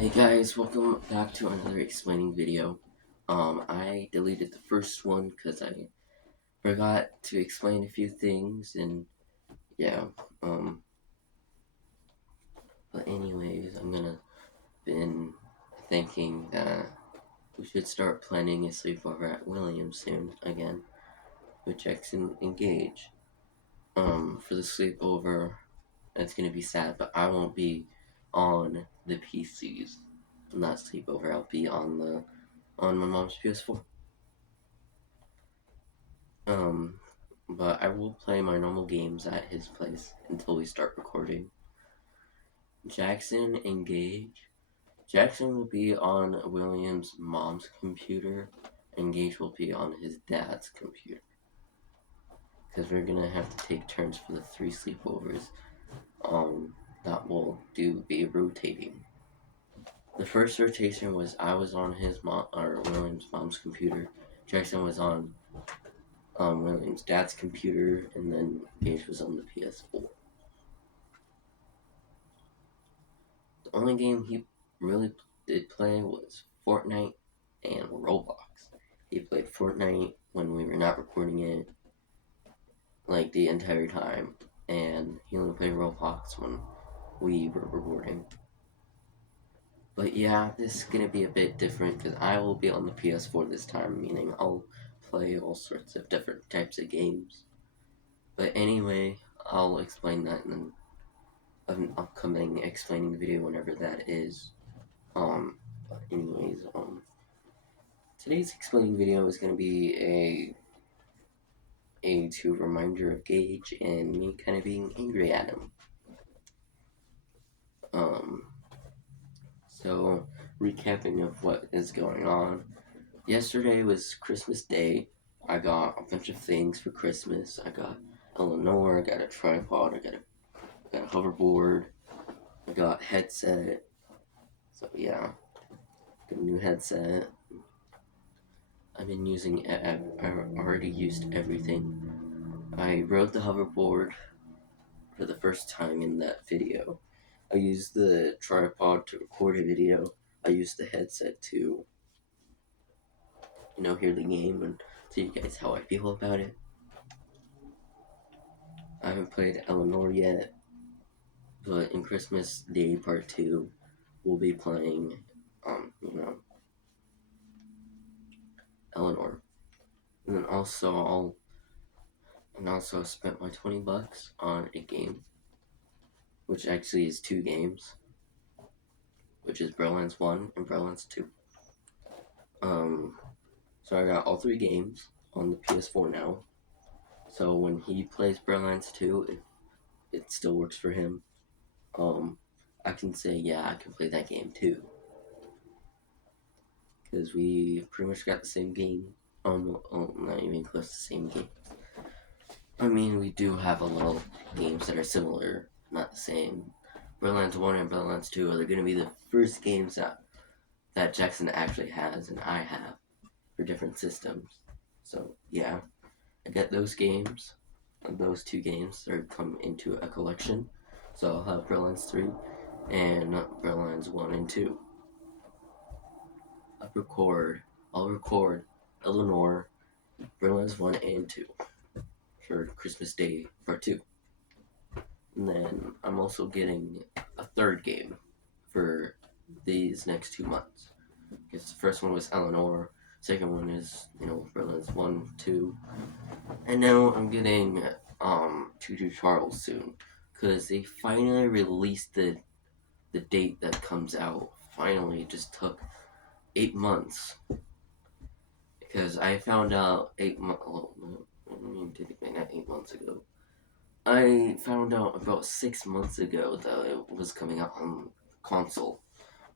Hey guys, welcome back to another explaining video. I deleted the first one because I forgot to explain a few things and yeah, um, but anyways, I'm gonna been thinking that we should start planning a sleepover at Williams soon again with Jackson and Gage. For the sleepover, it's gonna be sad, but I won't be on the PCs. Not sleepover, I'll be on my mom's PS4. Um, but I will play my normal games at his place until we start recording. Jackson and Gage. Jackson will be on William's mom's computer, and Gage will be on his dad's computer. Because we're gonna have to take turns for the 3 sleepovers. That will be rotating. The first rotation was I was on his mom or William's mom's computer. Jackson was on William's dad's computer, and then Gage was on the PS4. The only game he really did play was Fortnite and Roblox. He played Fortnite when we were not recording it, like the entire time, and he only played Roblox when we were recording. But yeah, this is gonna be a bit different because I will be on the PS4 this time, meaning I'll play all sorts of different types of games. But anyway, I'll explain that in an upcoming explaining video whenever that is. But anyways, today's explaining video is going to be a reminder of Gage and me kind of being angry at him. Um, so recapping of what is going on. Yesterday was Christmas Day. I got a bunch of things for Christmas. I got Eleanor. I got a tripod. I got a hoverboard. I got headset. So yeah, got a new headset. I've been using it. I've already used everything. I rode the hoverboard for the first time in that video. I used the tripod to record a video. I used the headset to, hear the game and tell you guys how I feel about it. I haven't played Eleanor yet, but in Christmas Day Part 2, we'll be playing, Eleanor. And then also spent my $20 on a game, which actually is 2 games, which is Borderlands 1 and Borderlands 2. So I got all 3 games on the PS4 now. So when he plays Borderlands 2, if it still works for him, I can say, yeah, I can play that game too. Because we pretty much got the same game. Not even close to the same game. I mean, we do have a little games that are similar, not the same. Borderlands 1 and Borderlands 2 are going to be the first games that Jackson actually has and I have for different systems. So, yeah, I got those games. Those 2 games are come into a collection. So I'll have Borderlands 3 and Borderlands 1 and 2. I'll record Eleanor, Borderlands 1 and 2 for Christmas Day Part 2. And then I'm also getting a 3rd game for these next 2 months. Because the first one was Eleanor, second one is, Borderlands 1, 2. And now I'm getting Tutu Charles soon. Because they finally released the date that comes out. Finally, it just took 8 months. Because I found out 8 months. Well, not 8 months ago. I found out about 6 months ago that it was coming out on console.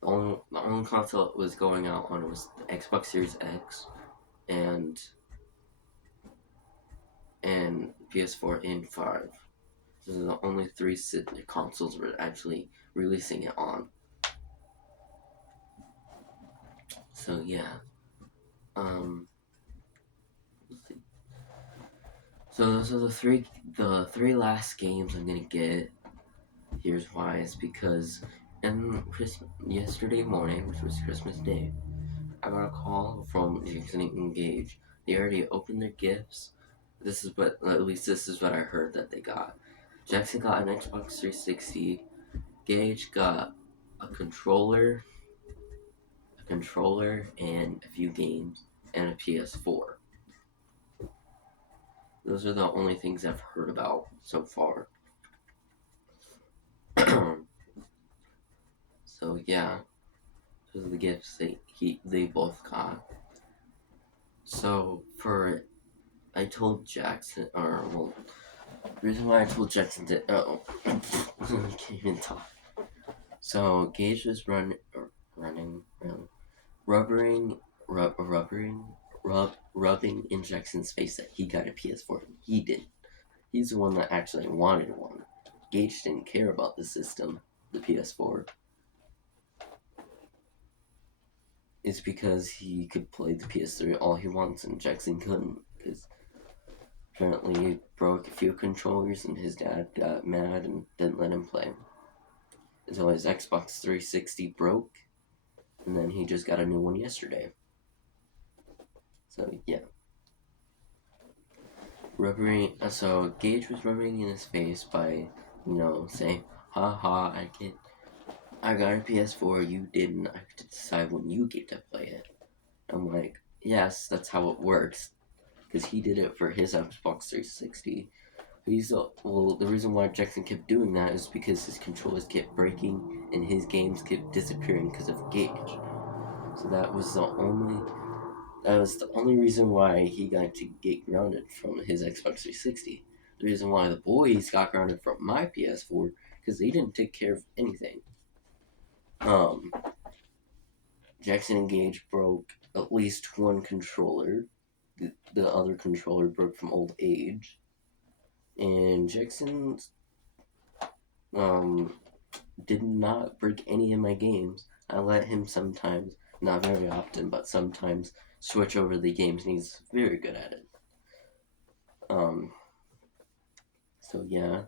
The only console it was going out on was the Xbox Series X and PS4 and 5. Those are the only 3 consoles were actually releasing it on. So yeah. Let's see. So those are the three last games I'm gonna get. Here's why. It's because And yesterday morning, which was Christmas Day, I got a call from Jackson and Gage. They already opened their gifts. This is what, at least this is what I heard that they got. Jackson got an Xbox 360. Gage got a controller, and a few games, and a PS4. Those are the only things I've heard about so far. So yeah, those are the gifts they both got. So I told Jackson, or well, the reason why I told Jackson to I can't even talk. So Gage was rubbing in Jackson's face that he got a PS4 and he didn't. He's the one that actually wanted one. Gage didn't care about the system, the PS4. It's because he could play the PS3 all he wants and Jackson couldn't, because apparently he broke a few controllers and his dad got mad and didn't let him play. Until his Xbox 360 broke, and then he just got a new one yesterday. So yeah. So Gage was rubbing in his face by, saying, haha, I got a PS4, you didn't, I get to decide when you get to play it. I'm like, yes, that's how it works. Because he did it for his Xbox 360. The reason why Jackson kept doing that is because his controllers kept breaking and his games kept disappearing because of Gage. So that was the only reason why he got to get grounded from his Xbox 360. The reason why the boys got grounded from my PS4 because they didn't take care of anything. Jackson and Gage broke at least one controller. The other controller broke from old age. And Jackson did not break any of my games. I let him sometimes, not very often, but sometimes switch over the games, and he's very good at it. So yeah.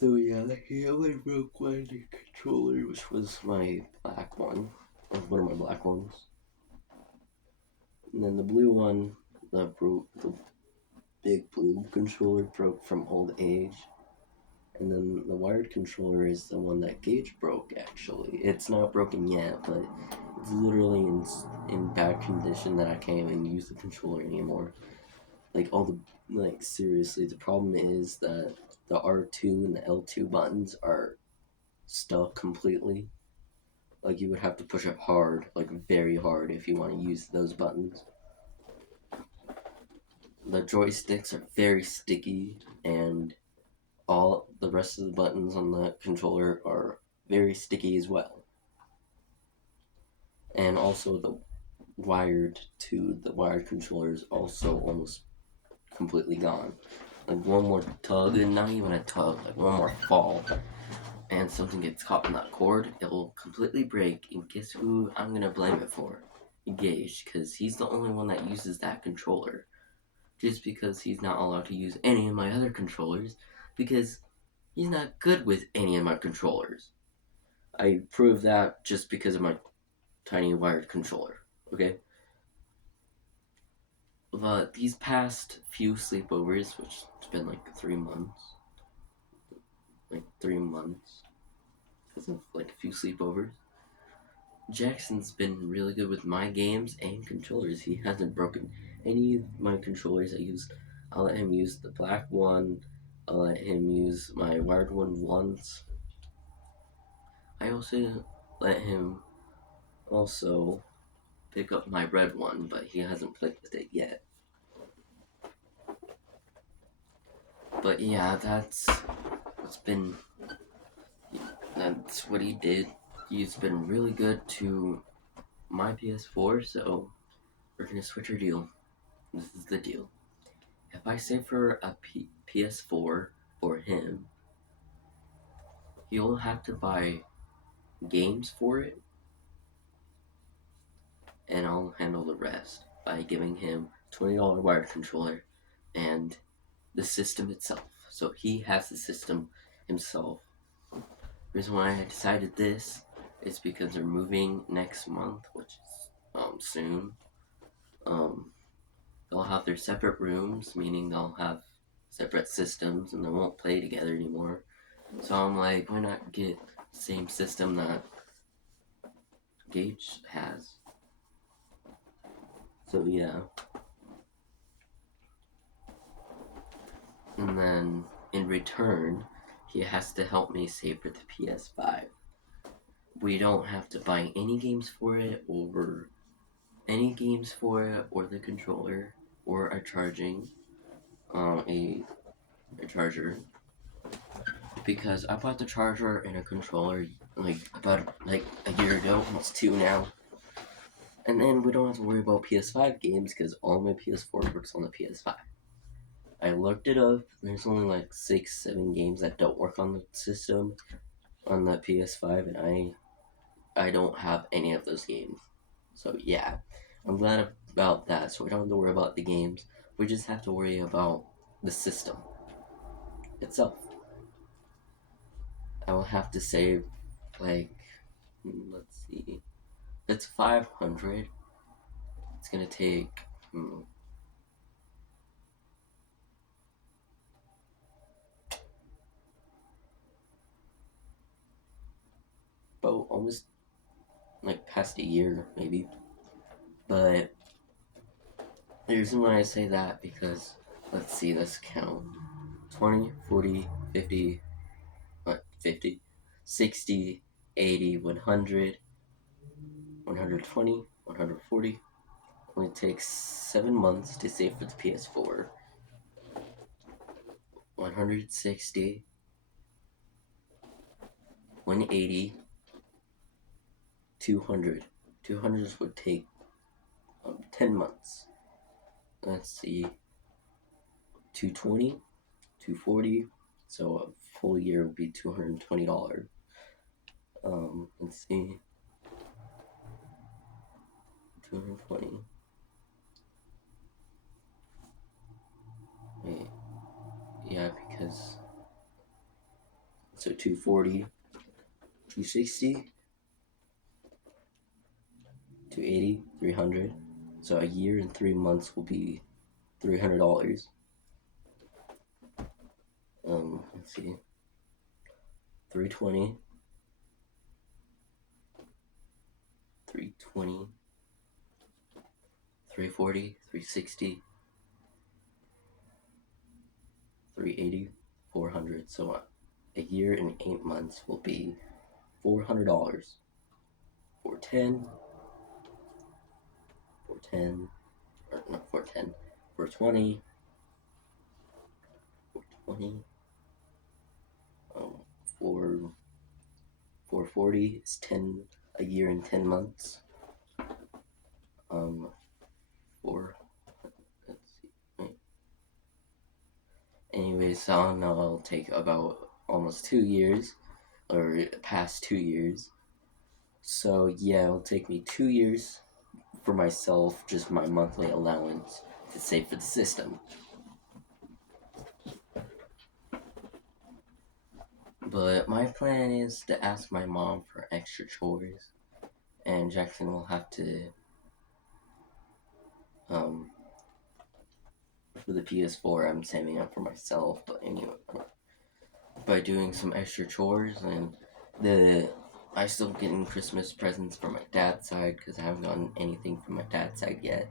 So yeah, he only broke one controller, which was my black one. One of my black ones. And then the blue one, the big blue controller broke from old age. And then the wired controller is the one that Gage broke, actually. It's not broken yet, but it's literally in bad condition that I can't even use the controller anymore. Seriously, the problem is that the R2 and the L2 buttons are stuck completely. Like, you would have to push it hard, like very hard, if you want to use those buttons. The joysticks are very sticky, and all the rest of the buttons on the controller are very sticky as well. And also the wired controller is also almost completely gone. Like one more tug, and not even a tug, like one more fall, and something gets caught in that cord, it will completely break. And guess who I'm gonna blame it for? Gage, because he's the only one that uses that controller. Just because he's not allowed to use any of my other controllers, because he's not good with any of my controllers. I proved that just because of my tiny wired controller, okay? But these past few sleepovers, which it's been like 3 months, because of like a few sleepovers, Jackson's been really good with my games and controllers. He hasn't broken any of my controllers I used. I'll let him use the black one. I'll let him use my wired one once. I also let him pick up my red one, but he hasn't played with it yet. But yeah, that's what he did. He's been really good to my PS4, so we're gonna switch our deal. This is the deal. If I save for a PS4 for him, he'll have to buy games for it, and I'll handle the rest by giving him $20 wired controller and the system itself. so he has the system himself. The reason why I decided this is because they're moving next month, which is soon. Um, they'll have their separate rooms, meaning they'll have separate systems and they won't play together anymore. So I'm like, why not get the same system that Gage has? So yeah. And then in return, he has to help me save for the PS5. We don't have to buy any games for it, or the controller, or a charging, a charger. Because I bought the charger and a controller about a year ago, almost 2 now. And then we don't have to worry about PS5 games because all my PS4 works on the PS5. I looked it up. There's only like 6-7 games that don't work on the system on the PS5, and I don't have any of those games. So yeah, I'm glad about that. So we don't have to worry about the games. We just have to worry about the system itself. I will have to save let's see, it's 500. It's gonna take about almost past a year maybe. But the reason why I say that because let's see, let's count 20, 40, 50, 50, 60, 80, 100, 120, 140. Only takes 7 months to save for the PS4. 160, 180, 200. 200 would take 10 months. Let's see, 220, 240. So a full year would be $220. Let's see, 220. Wait, yeah, because so 240, 260, 280, 300. So a year and 3 months will be $300. Let's see, 320, 320, 340, 360, 380, 400. So a year and 8 months will be $400. 410, 410, or not 410, 420, 420, 4 440 is 10, a year and 10 months. 4, let's see, wait. Anyways, so now it'll take about almost 2 years, or past 2 years. So yeah, it'll take me 2 years for myself, just my monthly allowance, to save for the system. But my plan is to ask my mom for extra chores, and Jackson will have to, for the PS4, I'm saving up for myself, but anyway, by doing some extra chores, and I still getting Christmas presents from my dad's side, because I haven't gotten anything from my dad's side yet.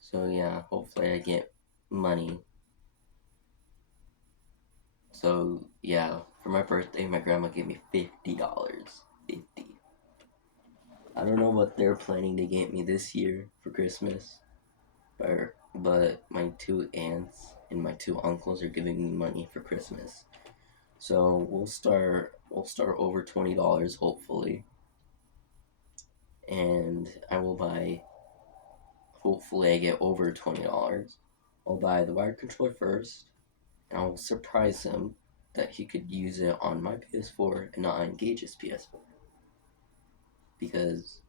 So yeah, hopefully I get money. So yeah, for my birthday, my grandma gave me $50. 50. I don't know what they're planning to get me this year for Christmas, but my 2 aunts and my 2 uncles are giving me money for Christmas. So we'll start over $20 hopefully, and I will buy. Hopefully, I get over $20. I'll buy the wired controller first, and I'll surprise him that he could use it on my PS4 and not on Gage's PS4, because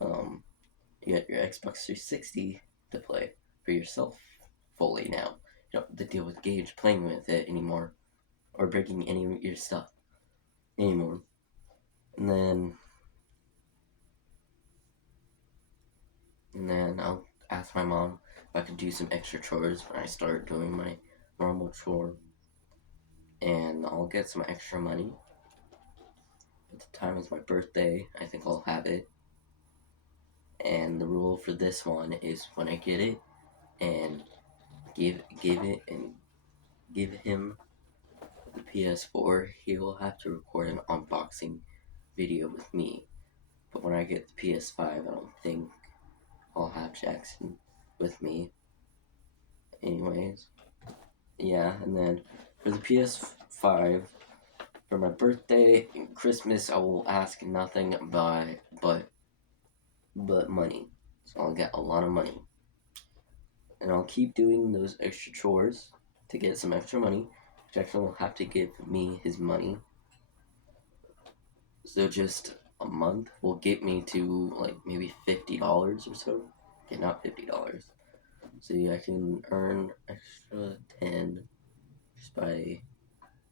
you got your Xbox 360 to play for yourself fully now. you know, the deal with Gage playing with it anymore or breaking any of your stuff anymore. And then I'll ask my mom if I could do some extra chores when I start doing my normal chore, and I'll get some extra money. At the time it's my birthday, I think I'll have it. And the rule for this one is when I get it and give him the PS4, he will have to record an unboxing video with me. But when I get the PS5, I don't think I'll have Jackson with me. Anyways, yeah, and then for the PS5, for my birthday and Christmas, I will ask nothing but money. So I'll get a lot of money. And I'll keep doing those extra chores to get some extra money. Jackson will have to give me his money. So just a month will get me to like maybe $50 or so. Okay, not $50. So I can earn extra 10 just by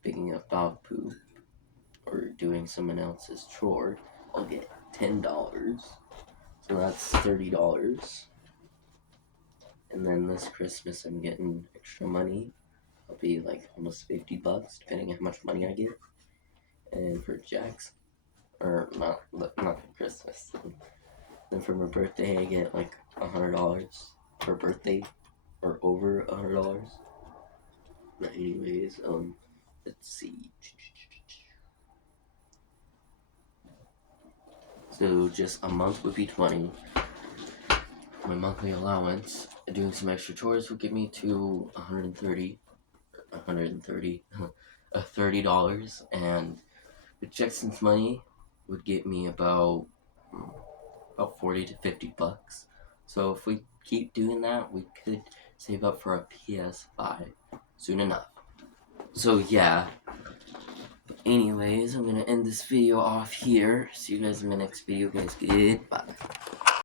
picking up dog poop or doing someone else's chore. I'll get $10. So that's $30. And then this Christmas I'm getting extra money. I'll be like almost $50 depending on how much money I get. And for Jack's, or not for Christmas. Then for my birthday I get like $100 per birthday, or over $100. But anyways, let's see. So just a month would be 20. My monthly allowance, doing some extra chores would get me to $130, $30, and with Jackson's money would get me about 40 to $50. So if we keep doing that, we could save up for a PS5 soon enough. So yeah. Anyways, I'm gonna end this video off here. See you guys in the next video, guys. Goodbye.